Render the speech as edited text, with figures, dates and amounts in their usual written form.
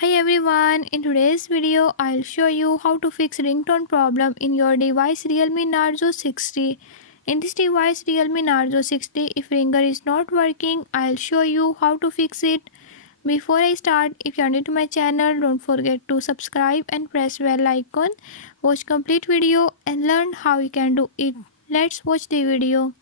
Hi everyone, in today's video I'll show you how to fix ringtone problem in your device Realme Narzo 60. In this device Realme Narzo 60, if ringer is not working, I'll show you how to fix it. Before I start, if you are new to my channel, don't forget to subscribe and press bell icon. Watch complete video and learn how you can do it. Let's watch the video.